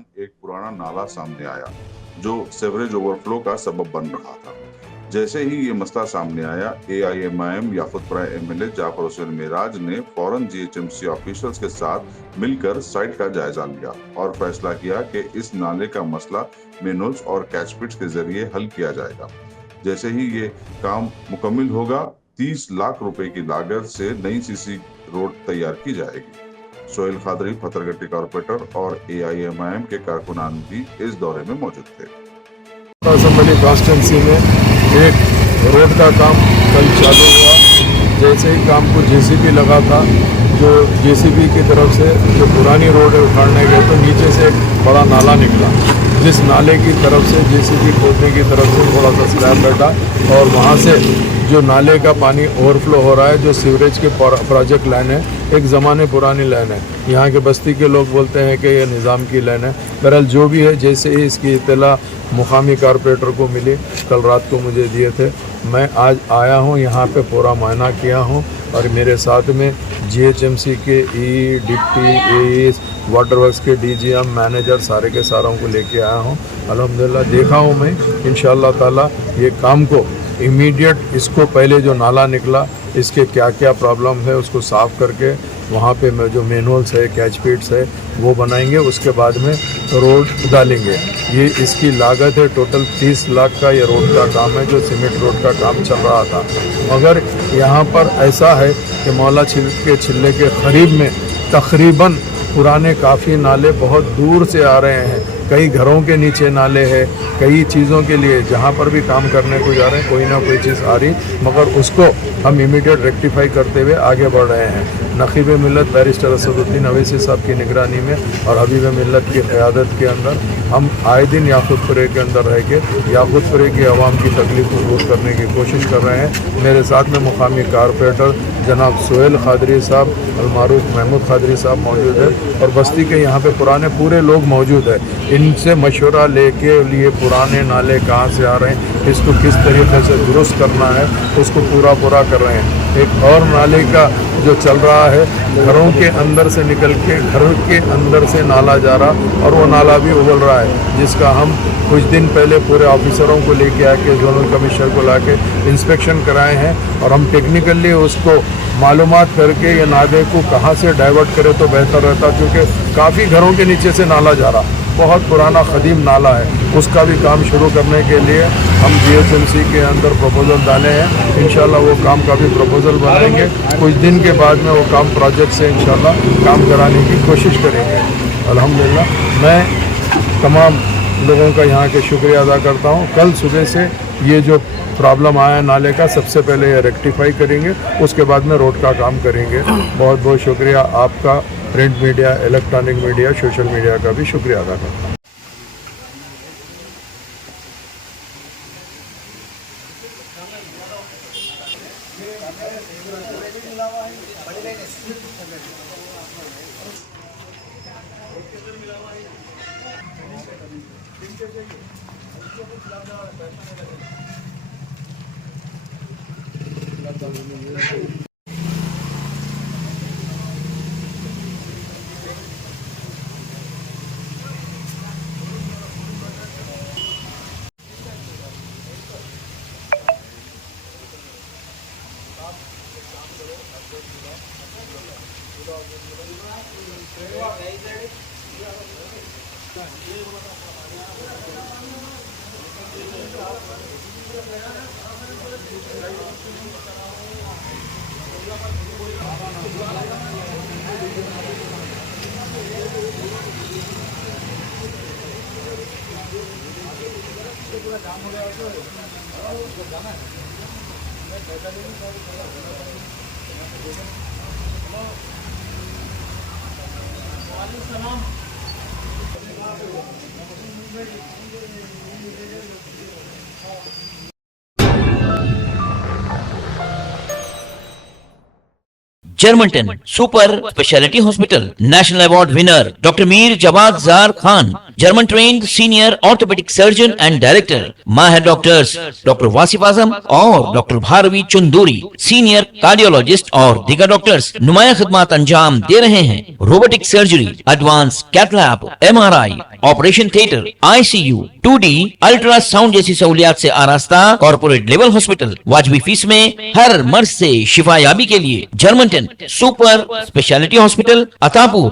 दौरान एक पुराना नाला सामने आया जो सेवरेज ओवरफ्लो का सबब बन रहा था। जैसे ही ये मसला सामने आया, AIMIM याकुतपुरा MLA जाफर हुसैन मेराज ने फौरन GHMC ऑफिशियल्स के साथ मिलकर साइट का जायजा लिया और फैसला किया कि इस नाले का मसला मेनहोल्स और कैच पिट्स के जरिए हल किया जाएगा। जैसे ही ये काम मुकम्मल होगा, 30 लाख रुपए की लागत से नई CC रोड तैयार की जाएगी। सोहेल खादरी, पत्थरगट्टी कॉर्पोरेटर और AIMIM के कारकुनान भी इस दौरे में मौजूद थे। असेंबली कॉन्स्टिट्यूंसी में एक रोड का काम कल चालू हुआ। जैसे ही काम को JCB लगा था, जो JCB की तरफ से जो पुरानी रोड उखाड़ने गए तो नीचे से एक बड़ा नाला निकला, जिस नाले की तरफ से JCB खोदने की तरफ से थोड़ा सा स्लैब बैठा और वहाँ से जो नाले का पानी ओवरफ्लो हो रहा है, जो सीवरेज के प्रोजेक्ट लाइन है, एक ज़माने पुरानी लाइन है। यहाँ के बस्ती के लोग बोलते हैं कि ये निज़ाम की लाइन है। बहरहाल जो भी है, जैसे ही इसकी इत्तला मुकामी कारपोरेटर को मिली, कल रात को मुझे दिए थे, मैं आज आया हूँ, यहाँ पे पूरा मुआयना किया हूँ और मेरे साथ में GHMC के डिप्टी AEs, वाटर वर्क्स के DGM मैनेजर सारे के सारों को लेके आया हूँ। अल्हम्दुलिल्लाह देखा हूँ मैं, इंशाअल्लाह ताला ये काम को इमीडिएट, इसको पहले जो नाला निकला इसके क्या क्या प्रॉब्लम है उसको साफ़ करके वहाँ पे जो मेनहोल्स है, कैच पिट्स है, वो बनाएंगे। उसके बाद में रोड डालेंगे। ये इसकी लागत है टोटल 30 लाख का ये रोड का काम है, जो सीमेंट रोड का काम चल रहा था। मगर यहाँ पर ऐसा है कि मौला छिल्ले के करीब में तकरीबन पुराने काफ़ी नाले बहुत दूर से आ रहे हैं। कई घरों के नीचे नाले हैं, कई चीज़ों के लिए जहाँ पर भी काम करने को जा रहे हैं कोई ना कोई चीज़ आ रही, मगर उसको हम इमीडिएट रेक्टिफाई करते हुए आगे बढ़ रहे हैं। नकीब मिल्लत बैरिस्टर असदुद्दीन अवैसी साहब की निगरानी में और हबीब मिल्लत की क़यादत के अंदर हम आए दिन याकुतपुरे के अंदर रह के याकुतपुरे की आवाम की तकलीफ को दूर करने की कोशिश कर रहे हैं। मेरे साथ में मुकामी कारपोरेटर जनाब सोहेल खादरी साहब, अलमारूफ महमूद खादरी साहब मौजूद है और बस्ती के यहाँ पे पुराने पूरे लोग मौजूद है। इनसे मशवरा लेके लिए पुराने नाले कहाँ से आ रहे हैं, इसको किस तरीके से दुरुस्त करना है, उसको पूरा कर रहे हैं। एक और नाले का जो चल रहा है, घरों के अंदर से निकल के घर के अंदर से नाला जा रहा और वो नाला भी उबल रहा है, जिसका हम कुछ दिन पहले पूरे ऑफिसरों को लेके आके जोनल कमिश्नर को लाके इंस्पेक्शन कराए हैं और हम टेक्निकली उसको मालूमात करके ये नाले को कहाँ से डाइवर्ट करें तो बेहतर रहता, क्योंकि काफ़ी घरों के नीचे से नाला जा रहा, बहुत पुराना क़दीम नाला है। उसका भी काम शुरू करने के लिए हम GHMC के अंदर प्रपोजल डाले हैं। इंशाल्लाह वो काम का भी प्रपोजल बनाएंगे। कुछ दिन के बाद में वो काम प्रोजेक्ट से इंशाल्लाह काम कराने की कोशिश करेंगे। अल्हम्दुलिल्लाह मैं तमाम लोगों का यहाँ के शुक्रिया अदा करता हूँ। कल सुबह से ये जो प्रॉब्लम आया नाले का, सबसे पहले ये रेक्टिफाई करेंगे, उसके बाद में रोड का काम करेंगे। बहुत बहुत शुक्रिया आपका, print media, electronic media, social media का भी शुक्रिया अदा करता हूँ। Germanten super speciality hospital, national award winner doctor Mir Jawad Zar Khan, German trained senior orthopedic surgeon and director, माहिर डॉक्टर्स डॉक्टर वासिफ आजम और doctor Bharvi Chunduri, senior cardiologist और दीगर डॉक्टर्स नुमाया खिदमत अंजाम दे रहे हैं। Robotic surgery, advance cath lab, MRI, operation theatre, ICU, 2D, ultrasound जैसी सहूलियात से आरास्ता कॉर्पोरेट लेवल हॉस्पिटल। वाजबी फीस में हर मर्ज से शिफायाबी के लिए German 10 super speciality hospital, Attapur.